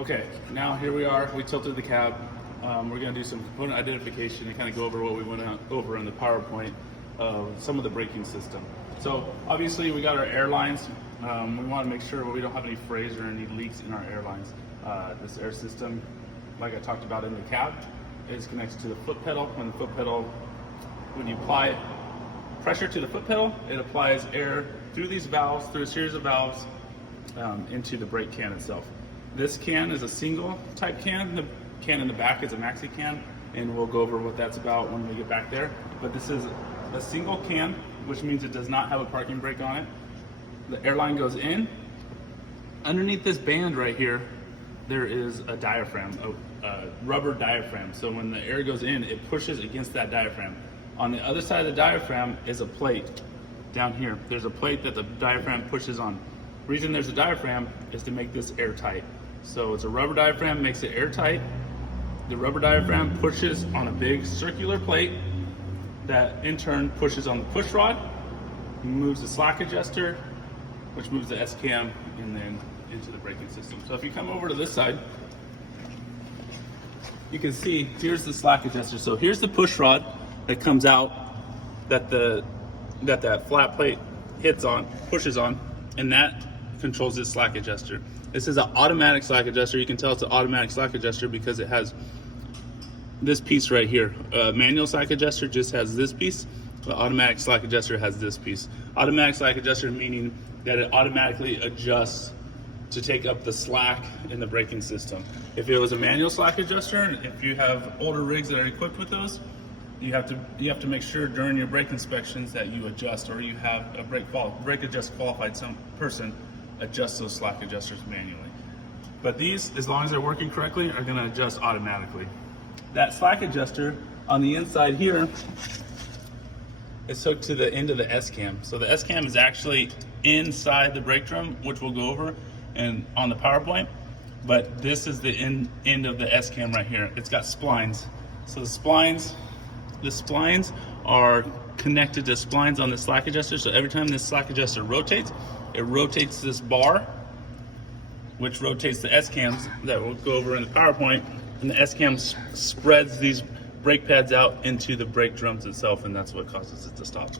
Okay, now here we are. We tilted the cab. We're going to do some component identification and kind of go over what we went over in the PowerPoint of some of the braking system. So obviously we got our airlines. We want to make sure we don't have any frays or any leaks in our airlines. This air system, like I talked about in the cab, is connected to the foot pedal. When you apply pressure to the foot pedal, it applies air through these valves, through a series of valves, into the brake can itself. This can is a single type can. The can in the back is a maxi can, and we'll go over what that's about when we get back there. But this is a single can, which means it does not have a parking brake on it. The airline goes in. Underneath this band right here, there is a diaphragm, a rubber diaphragm. So when the air goes in, it pushes against that diaphragm. On the other side of the diaphragm is a plate down here. There's a plate that the diaphragm pushes on. The reason there's a diaphragm is to make this airtight. So it's a rubber diaphragm, makes it airtight. The rubber diaphragm pushes on a big circular plate that in turn pushes on the push rod, moves the slack adjuster, which moves the S-cam and then into the braking system. So if you come over to this side, you can see here's the slack adjuster. So here's the push rod that comes out that that flat plate hits on, pushes on, and that controls this slack adjuster. This is an automatic slack adjuster. You can tell it's an automatic slack adjuster because it has this piece right here. Manual slack adjuster just has this piece. The automatic slack adjuster has this piece. Automatic slack adjuster meaning that it automatically adjusts to take up the slack in the braking system. If it was a manual slack adjuster, and if you have older rigs that are equipped with those, you have to make sure during your brake inspections that you adjust, or you have a brake adjust qualified person adjust those slack adjusters manually. But these, as long as they're working correctly, are going to adjust automatically. That slack adjuster on the inside here is hooked to the end of the S-cam. So the S-cam is actually inside the brake drum, which we'll go over and on the PowerPoint. But this is the end of the S-cam right here. It's got splines. So the splines are connected to splines on the slack adjuster. So every time this slack adjuster rotates, it rotates this bar, which rotates the S-cams that we'll go over in the PowerPoint, and the S-cam spreads these brake pads out into the brake drums itself, and that's what causes it to stop.